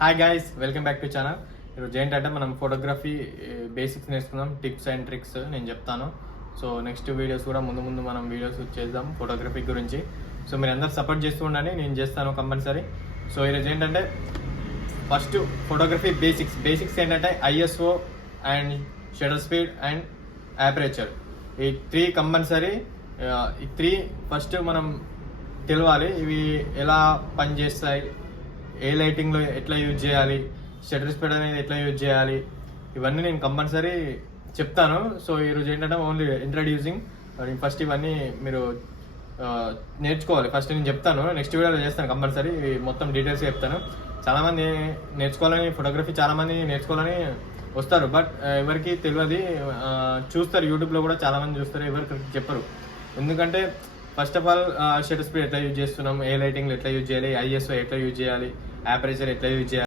Hi guys, welcome back to channel. ఈరోజు ఏంటంటే మనం ఫోటోగ్రఫీ బేసిక్స్ నేర్చుకుందాం, టిప్స్ అండ్ ట్రిక్స్ నేను చెప్తాను. సో నెక్స్ట్ వీడియోస్ కూడా ముందు మనం వీడియోస్ చేద్దాం ఫోటోగ్రఫీ గురించి. సో మీరు అందరు సపోర్ట్ చేస్తూ ఉండండి, నేను చేస్తాను కంపల్సరీ. సో ఈరోజు ఏంటంటే ఫస్ట్ ఫోటోగ్రఫీ బేసిక్స్ ఏంటంటే ISO and shutter speed and aperture, ఈ త్రీ కంపల్సరీ. ఈ త్రీ ఫస్ట్ మనం తెలవాలి, ఇవి ఎలా పనిచేస్తాయి, ఏ లైటింగ్లో ఎట్లా యూజ్ చేయాలి, షటర్ స్పీడ్ అనేది ఎట్లా యూజ్ చేయాలి, ఇవన్నీ నేను కంపల్సరీ చెప్తాను. సో ఈరోజు ఏంటంటే ఓన్లీ ఇంట్రడ్యూసింగ్. ఫస్ట్ ఇవన్నీ మీరు నేర్చుకోవాలి. ఫస్ట్ నేను చెప్తాను, నెక్స్ట్ వీడియోలో చేస్తాను కంపల్సరీ, మొత్తం డీటెయిల్స్ చెప్తాను. చాలామంది నేర్చుకోవాలని, ఫోటోగ్రఫీ చాలామంది నేర్చుకోవాలని వస్తారు, బట్ ఎవరికి తెలియదు. చూస్తారు, యూట్యూబ్లో కూడా చాలామంది చూస్తారు, ఎవరికి చెప్పరు. ఎందుకంటే first of all shutter speed ఎట్లా యూజ్ చేస్తున్నాం, ఏ లైటింగ్లో ఎట్లా యూజ్ చేయాలి, ఐఎస్ఓ ఎట్లా యూజ్ చేయాలి, యాపరేచర్ ఎట్లా యూజ్ చేయాలి,